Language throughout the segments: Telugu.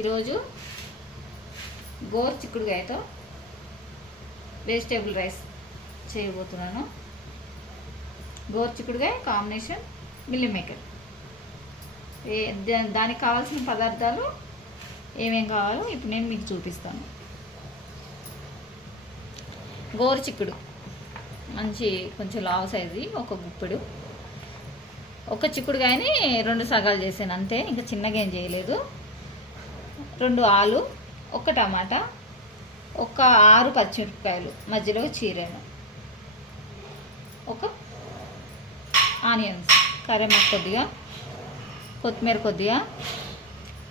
ఈరోజు గోరు చిక్కుడుకాయతో వెజిటేబుల్ రైస్ చేయబోతున్నాను. గోరు చిక్కుడుకాయ కాంబినేషన్ మిల్ మేకర్. దానికి కావాల్సిన పదార్థాలు ఏమేం కావాలో ఇప్పుడు నేను మీకు చూపిస్తాను. గోరు చిక్కుడు మంచి కొంచెం లావు సైజు, ఒక గుప్పెడు. ఒక చిక్కుడుకాయని 2 సగాలు చేశాను అంతే, ఇంకా చిన్నగా ఏం చేయలేదు. 2 ఆలు, 1 టమాటా, 6 పచ్చిమిరపకాయలు మధ్యలో చీరాను, 1 ఆనియన్స్, కరివేపాకు కొద్దిగా, కొత్తిమీర కొద్దిగా,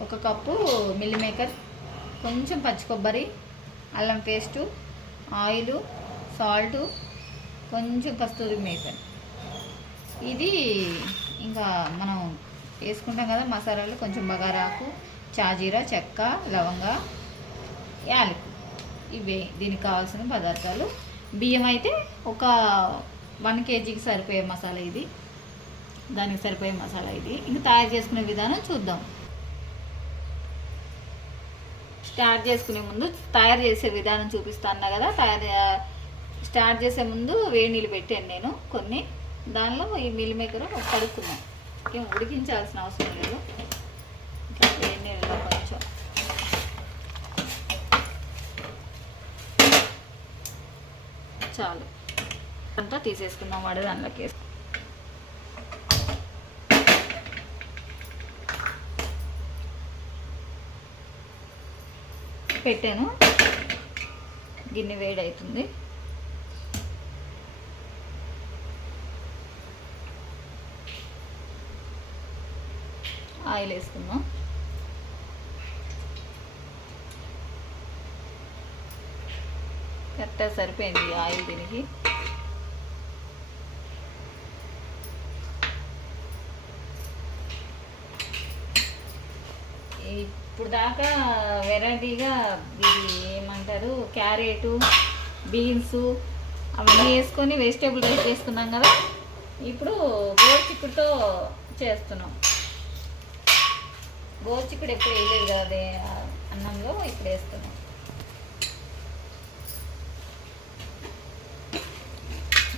1 కప్పు మిల్ మేకర్, కొంచెం పచ్చి కొబ్బరి, అల్లం పేస్టు, ఆయిలు, సాల్టు, కొంచెం కస్తూరి మేతి. ఇది ఇంకా మనం వేసుకుంటాం కదా మసాలాలు, కొంచెం బగారాకు, చాజీరా, చెక్క, లవంగ, యాలకు. ఇవే దీనికి కావాల్సిన పదార్థాలు. బియ్యం అయితే ఒక 1 కేజీకి సరిపోయే మసాలా ఇది, దానికి సరిపోయే మసాలా ఇది. ఇంకా తయారు చేసుకునే విధానం చూద్దాం. స్టార్ట్ చేసుకునే ముందు తయారు చేసే విధానం చూపిస్తాను కదా. స్టార్ట్ చేసే ముందు వేడి నీళ్ళు పెట్టాను నేను కొన్ని. దానిలో ఈ మిల్ మేకర్ కడుక్కున్నాను. ఏం ఉడికించాల్సిన అవసరం లేదు. ఇట్లా వేడి నీళ్ళలో కొంచెం చాలు అంతా తీసేసుకుందాం. వాడే దానిలోకి వేసి పెట్టాను. గిన్నె వేడి అవుతుంది. ఆయిల్ వేసుకుందాం. కరెక్ట్గా సరిపోయింది ఆయిల్ దీనికి. ఇప్పుడు దాకా వెరైటీగా ఇది ఏమంటారు, క్యారెటు, బీన్సు అవన్నీ వేసుకొని వెజిటేబుల్ రైస్ చేసుకున్నాం కదా. ఇప్పుడు గోరు చిక్కుడుతో చేస్తున్నాం. గోరు చిక్కుడు ఎప్పుడు వేయలేదు కదా అదే అన్నంలో, ఇప్పుడు వేస్తున్నాం.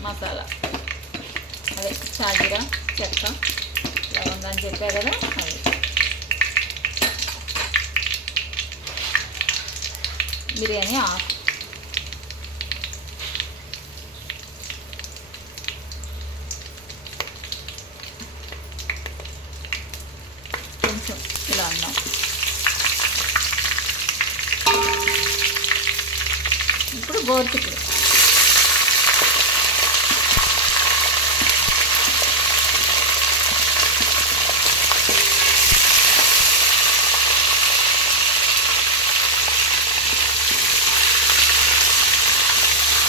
మసాలా అదే చాజీరా, చెక్క, లవంగా అని చెప్పా కదా అది. బిర్యానీ ఆకు, కొంచెం ఇలా అన్నాం. ఇప్పుడు గోరు చిక్కుడు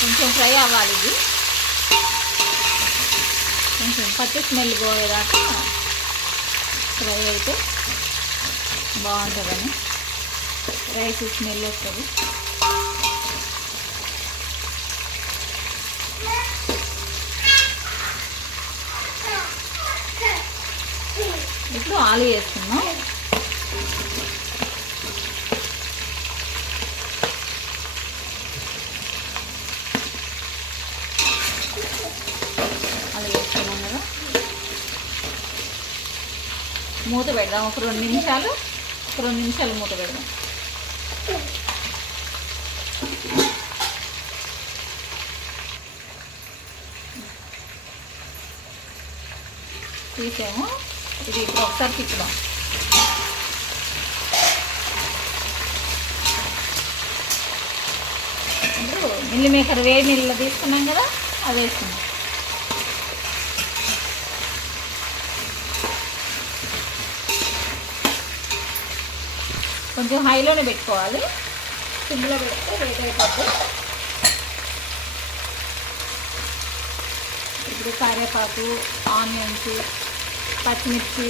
కొంచెం ఫ్రై అవ్వాలి. ఇది కొంచెం పచ్చి స్మెల్ పోయేదాకా ఫ్రై అయితే బాగుంటుందని, రైస్ స్మెల్ వస్తుంది. ఇప్పుడు ఆలు వేస్తున్నాం. మూత పెడదాం. ఒక 2 నిమిషాలు మూత పెడదాం. తీసాము. ఇది ఇప్పుడు ఒకసారి తిప్పుదాం. ఇప్పుడు మిల్ మేకర్ వేడి నీళ్ళలో తీసుకున్నాం కదా, అది వేసుకున్నాం. కొంచెం హైలోనే పెట్టుకోవాలి, సిమ్లో పెడితే వేట్ అయిపోతుంది. ఇప్పుడు కరివేపాకు, ఆనియన్స్, పచ్చిమిర్చి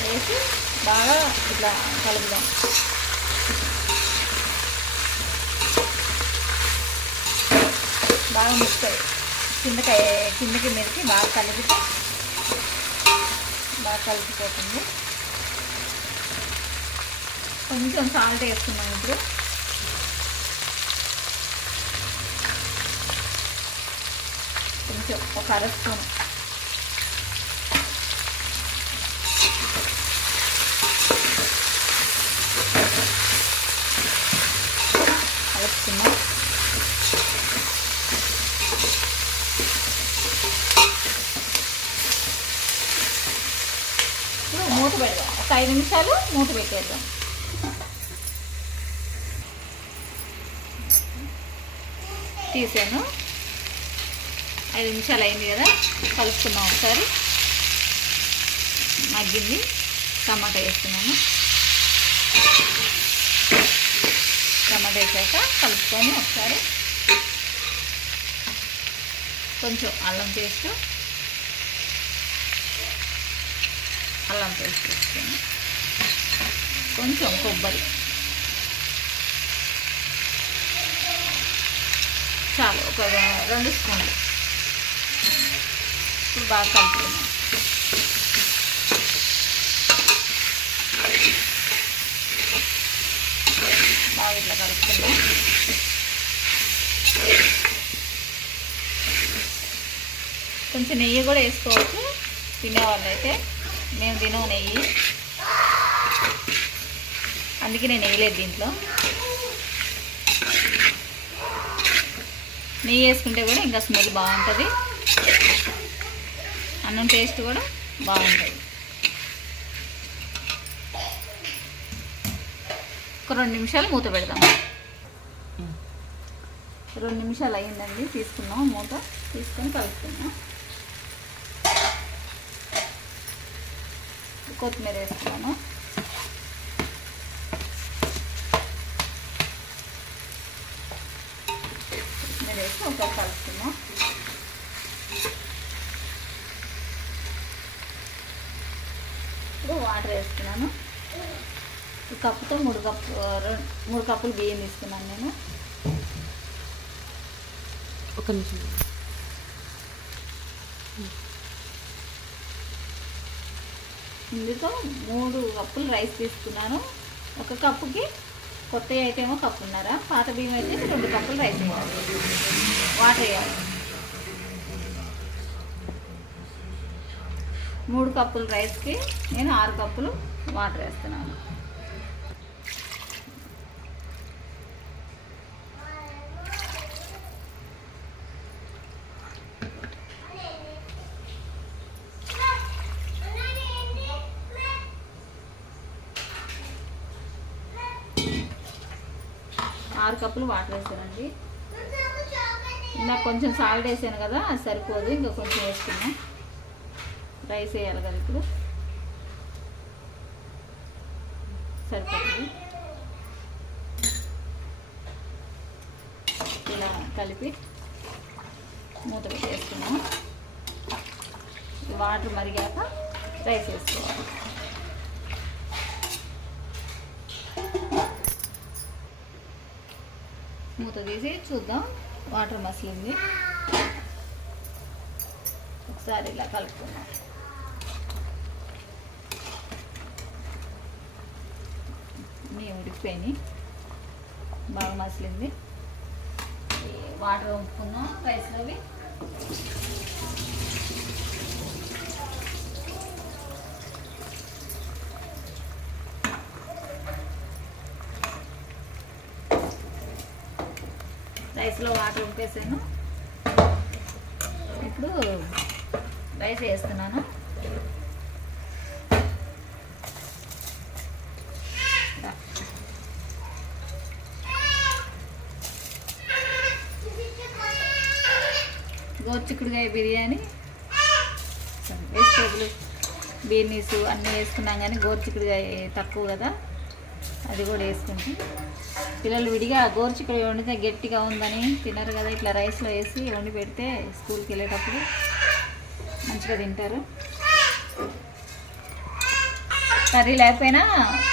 వేసి బాగా ఇట్లా కలుపుదాం. బాగా మిక్స్ అయ్యి కిందకి మీదకి బాగా కలిపిపోతుంది. కొంచెం సాల్ట్ వేస్తున్నాం ఇప్పుడు. కొంచెం ఒక అర స్పూన్ కలుపుతున్నాం. ఇప్పుడు మూత పెడదాం. ఒక 5 నిమిషాలు మూత పెట్టేద్దాం. తీసాను. 5 నిమిషాలు అయింది కదా, కలుపుకున్నాం. ఒకసారి మగ్గింది. టమాటా వేస్తున్నాను. టమాటా వేసాక కలుపుకొని ఒకసారి కొంచెం అల్లం పేస్ట్ వేసుకొని కొంచెం కొబ్బరి చాలు, ఒక 2 స్పూన్లు. ఇప్పుడు బాగా కలుపుకున్నాం. బాగా ఇట్లా కలుపుకున్నాం. కొంచెం నెయ్యి కూడా వేసుకోవచ్చు తినేవాళ్ళు అయితే. మేము తినము నెయ్యి, అందుకే నేను వేయలేదు దీంట్లో. నెయ్యి వేసుకుంటే కూడా ఇంకా స్మెల్ బాగుంటుంది, అన్నం టేస్ట్ కూడా బాగుంటుంది. ఒక 2 నిమిషాలు మూత పెడదాం. 2 నిమిషాలు అయ్యిందండి. తీసుకున్నాం, మూత తీసుకొని కలుపుకున్నాం. కొత్తిమీర వేస్తున్నాను. కొత్తిమీర వేసి ఒకసారి కలుపుకున్నాం. ఇప్పుడు వాటర్ వేస్తున్నాను. ఈ కప్పుతో 3 కప్పులు బియ్యం తీసుకున్నాను నేను. ఒక నిమిషం. ఇందులో 3 కప్పులు రైస్ తీసుకున్నాను. ఒక కప్పుకి కొత్త అయితే ఏమో కప్పున్నర, పాత బియ్యం అయితే 2 కప్పులు రైస్ వేయాలి. వాటర్ వేయాలి. 3 కప్పులు రైస్కి నేను 6 కప్పులు వాటర్ వేస్తున్నాను. ఆరు కప్పులు వాటర్ వేసానండి. నాకు కొంచెం సాల్ట్ వేసాను కదా, అది సరిపోదు, ఇంకా కొంచెం వేసుకున్నాం. రైస్ వేయాలి కదా, ఇప్పుడు సరిపోతుంది. ఇలా కలిపి మూత పెట్టేసుకున్నాం. వాటర్ మరిగాక రైస్ వేసుకోవాలి. మూత తీసి చూద్దాం. వాటర్ మసిలింది. ఒకసారి ఇలా కలుపుకున్నాం. అన్నీ ఉడికిపోయినాయి, బాగా మసిలింది. వాటర్ వంపుకున్నాం రైస్లోవి. రైస్లో వాటర్ వంపేసాను. ఇప్పుడు రైస్ వేస్తున్నాను. గోరుచిక్కుడుకాయ బిర్యానీ, వెజిటేబుల్ బీనీస్ అన్నీ వేసుకున్నాం, కానీ గోరుచిక్కుడుకాయ తక్కువ కదా, అది కూడా వేసుకుంటాం. పిల్లలు విడిగా గోరుచిక్కుడు వండితే గట్టిగా ఉందని తినరు కదా, ఇట్లా రైస్లో వేసి వండి పెడితే స్కూల్కి వెళ్ళేటప్పుడు మంచిగా తింటారు. కర్రీ లేకపోయినా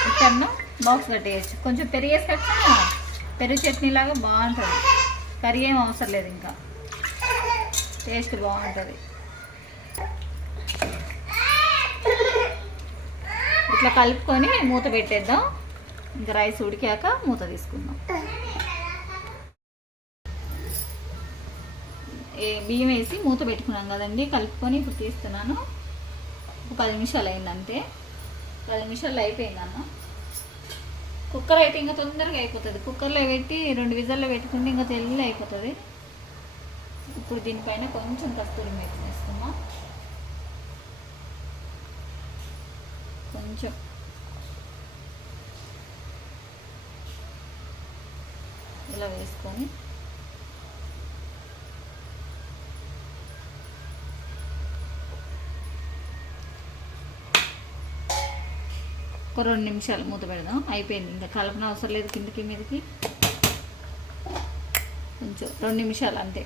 ఇట్టన్నా బాక్స్ కట్టేయచ్చు. కొంచెం పెరుగు వేసి కట్టినా పెరుగు చట్నీ లాగా బాగుంటుంది. కర్రీ ఏం అవసరం లేదు. ఇంకా టేస్ట్ బాగుంటుంది. ఇట్లా కలుపుకొని మూత పెట్టేద్దాం. ఇంకా రైస్ ఉడికాక మూత తీసుకుందాం. బియ్యం వేసి మూత పెట్టుకున్నాం కదండి, కలుపుకొని ఇప్పుడు తీస్తున్నాను. ఒక 10 నిమిషాలు అయింది అంతే. 10 నిమిషాలు అయిపోయిందన్న. కుక్కర్ అయితే ఇంకా తొందరగా అయిపోతుంది. కుక్కర్లో పెట్టి 2 విజల్లో పెట్టుకుంటే ఇంకా తెల్లి అయిపోతుంది. ఇప్పుడు దీనిపైన కొంచెం కస్తూరి మేతి వేసుకుందాం. కొంచెం ఇలా వేసుకొని ఒక 2 నిమిషాలు మూత పెడదాం. అయిపోయింది, ఇంకా కలపన అవసరం లేదు. కిందకి మీదకి కొంచెం 2 నిమిషాలు అంతే.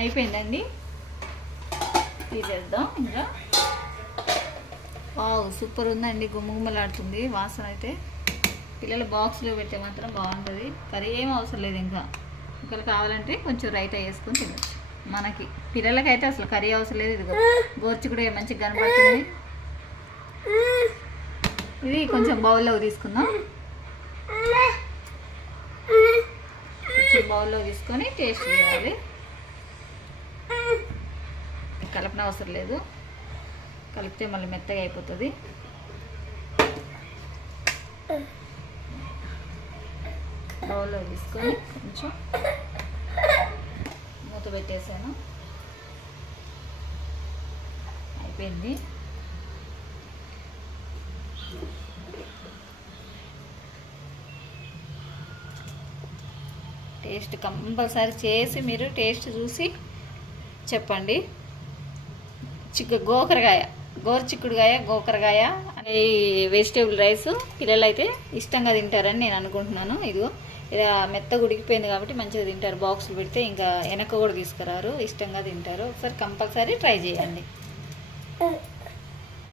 అయిపోయిందండి, తీసేద్దాం. ఇంకా సూపర్ ఉందండి, గుమ్మగుమ్మలాడుతుంది వాసన అయితే. పిల్లల బాక్స్లో పెడితే మాత్రం బాగుంటుంది. కర్రీ ఏం అవసరం లేదు. ఇంకా ఒకవేళ కావాలంటే కొంచెం రైతా వేసుకొని తినచ్చు. మనకి పిల్లలకైతే అసలు కర్రీ అవసరం లేదు. ఇది గోర్చిక్కుడు మంచిగా కనపడుతుంది. ఇది కొంచెం బౌల్లోకి తీసుకుందాం. కొంచెం బౌల్లో తీసుకొని టేస్ట్ చేయాలి. కలపన అవసరం లేదు, కలిపితే మళ్ళీ మెత్తగా అయిపోతుంది. బౌల్లో తీసుకొని కొంచెం మూత పెట్టేసాను. అయిపోయింది. టేస్ట్ కంపల్సరీ చేసి మీరు టేస్ట్ చూసి చెప్పండి. గోరుచిక్కుడుకాయ గోకరకాయ ఈ వెజిటేబుల్ రైస్ పిల్లలు అయితే ఇష్టంగా తింటారని నేను అనుకుంటున్నాను. ఇదిగో ఇది మెత్తగా ఉడికిపోయింది కాబట్టి మంచిగా తింటారు. బాక్సులు పెడితే ఇంకా వెనక కూడా తీసుకురారు, ఇష్టంగా తింటారు. ఒకసారి కంపల్సరీ ట్రై చేయండి.